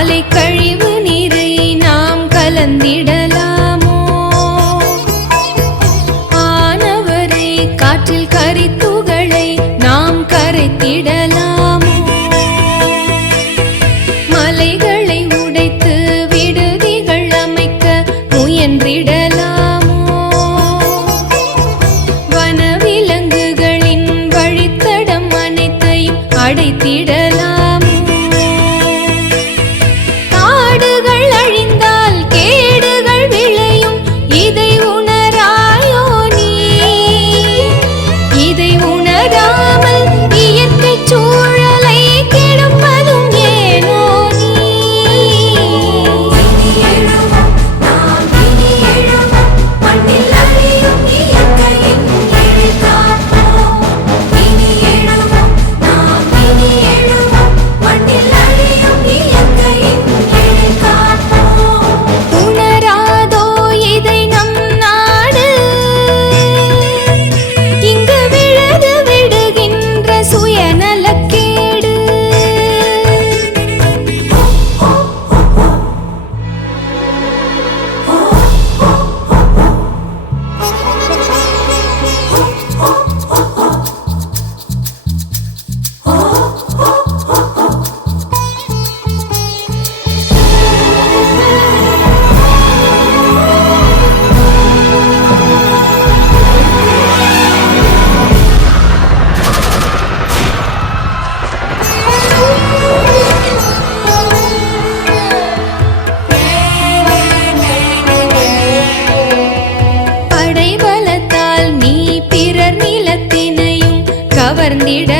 ஆலை கழிவு நீரை நாம் கலந்திடலாமோ? ஆனவரை காற்றில் கரித்துகளை நாம் கரைத்திடலாமோ? மலைகளை உடைத்து விடுதிகள் அமைக்க முயன்றிடலாம்? அடைத்திட கவர்ந்திட